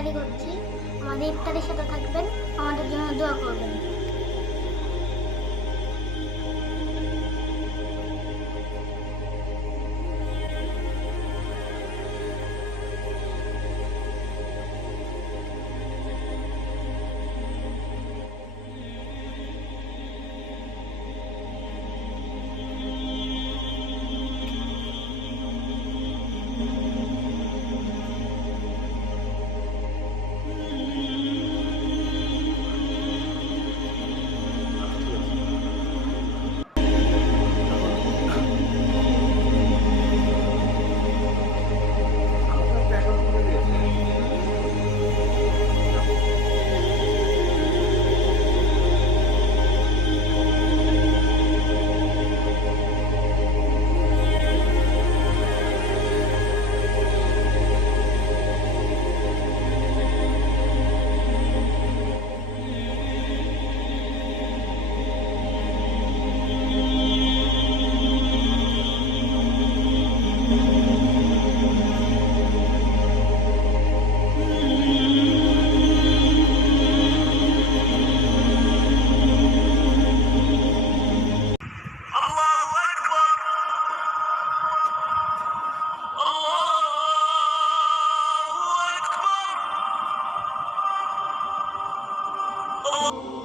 ইফতারি করছি। আমাদের ইফতারির সাথে থাকবেন। আমাদের জন্য দোয়া করবেন। Oh.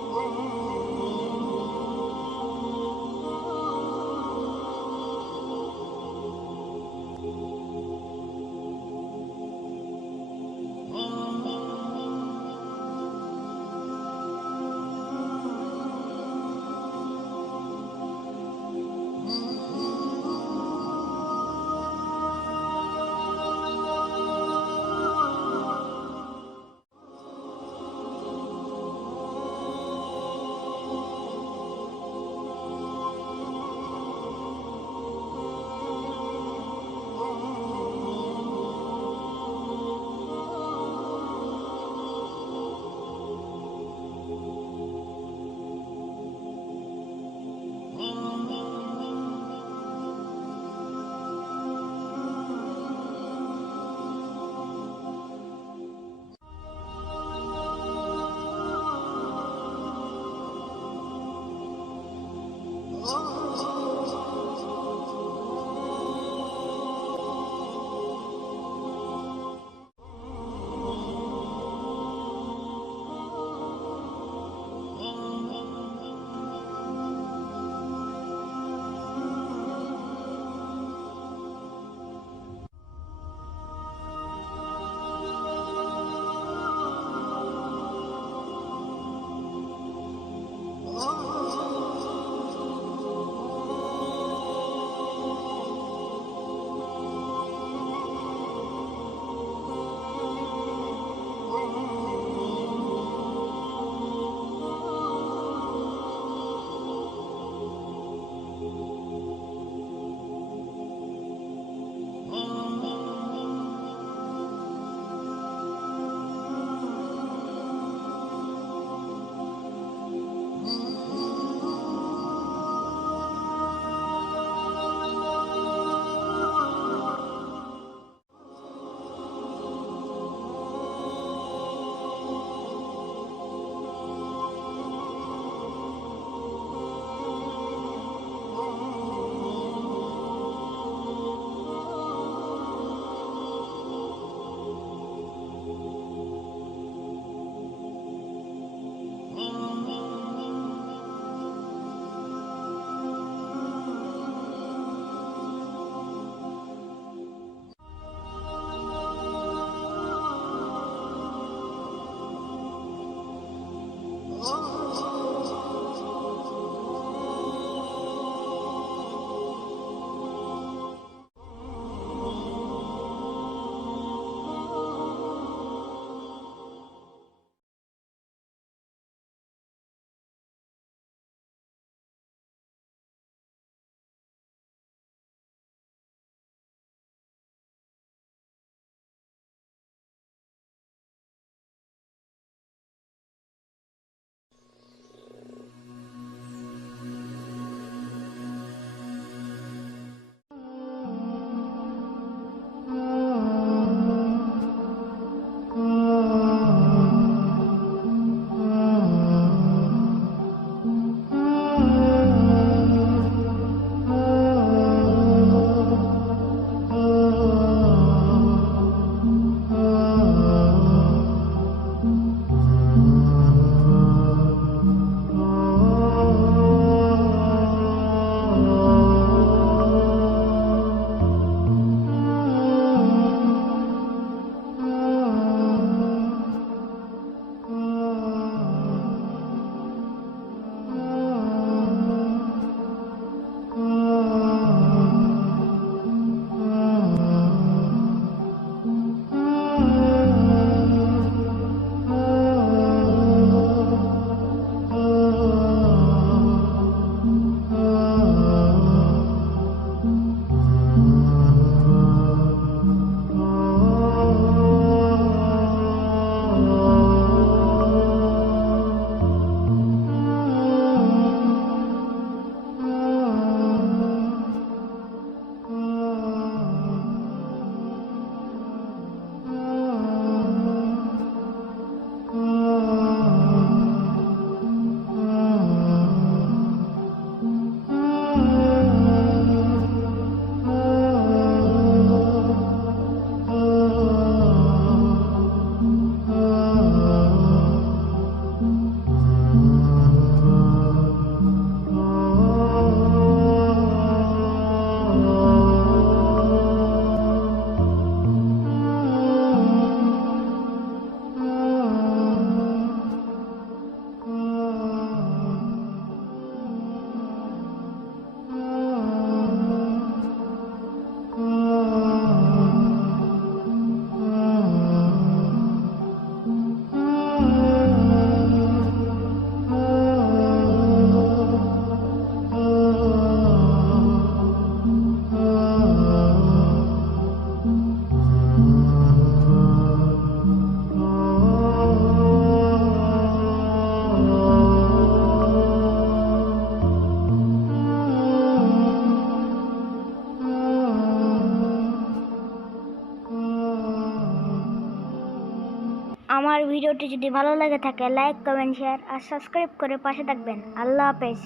আমার ভিডিওটি যদি ভালো লাগে থাকে লাইক কমেন্ট শেয়ার আর সাবস্ক্রাইব করে পাশে থাকবেন। আল্লাহ হাফেজ।